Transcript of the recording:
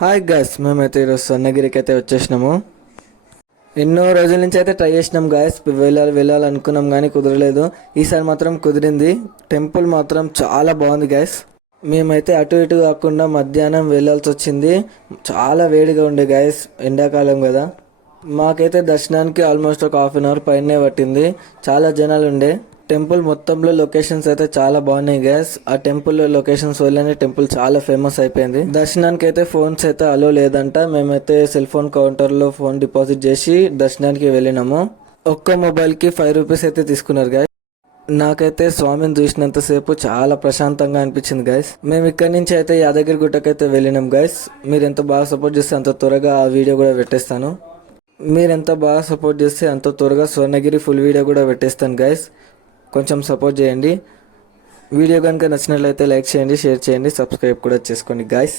Hi guys, మేమైతే ఈరోజు స్వర్ణగిరికి అయితే వచ్చేసినాము. ఎన్నో రోజుల నుంచి అయితే ట్రై చేసినాం గాయస్, వెళ్ళాలనుకున్నాం కానీ కుదరలేదు. ఈసారి మాత్రం కుదిరింది. టెంపుల్ మాత్రం చాలా బాగుంది గాయస్. మేమైతే అటు ఇటు కాకుండా మధ్యాహ్నం వెళ్ళాల్సి వచ్చింది. చాలా వేడిగా ఉండే గాయస్, ఎండాకాలం కదా. మాకైతే దర్శనానికి ఆల్మోస్ట్ ఒక హాఫ్ అన్ అవర్ పైనే పట్టింది. చాలా జనాలు ఉండే. టెంపుల్ మొత్తంలో లొకేషన్స్ అయితే చాలా బాగున్నాయి గ్యాస్. ఆ టెంపుల్ లొకేషన్స్ వల్లనే టెంపుల్ చాలా ఫేమస్ అయిపోయింది. దర్శనానికి అయితే ఫోన్స్ అయితే అలో లేదంట. మేమైతే సెల్ ఫోన్ కౌంటర్లో ఫోన్ డిపాజిట్ చేసి దర్శనానికి వెళ్ళినాము. ఒక్క మొబైల్కి 5 రూపీస్ అయితే తీసుకున్నారు గాయస్. నాకైతే స్వామిని చూసినంతసేపు చాలా ప్రశాంతంగా అనిపించింది గైస్. మేము ఇక్కడి నుంచి అయితే యాదగిరి గుట్టకైతే వెళ్ళినాం గైస్. మీరు ఎంత బాగా సపోర్ట్ చేస్తే అంత త్వరగా ఆ వీడియో కూడా పెట్టేస్తాను. మీరు ఎంత బాగా సపోర్ట్ చేస్తే అంత త్వరగా స్వర్ణగిరి ఫుల్ వీడియో కూడా పెట్టేస్తాను గైస్. కొంచెం సపోర్ట్ చేయండి. వీడియో కనుక నచ్చినట్లయితే లైక్ చేయండి, షేర్ చేయండి, సబ్స్క్రైబ్ కూడా చేసుకోండి గాయస్.